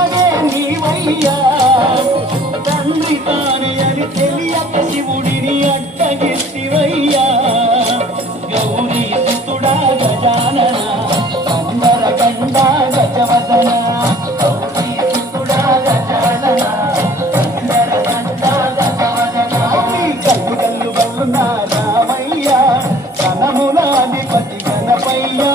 ఉన్నదే నీవయ్యా తండ్రి తానే అని తెలియక శివుడిని అడ్డగిస్తివయ్యా గౌరీ సుతుడా గజానన కందర గండ గజవదన గౌరీ సుతుడా గజానన కందర గండ గజవదన గల్లు గల్లు గల్లు నా రామయ్యా కనములాధిపతి గణపయ్యా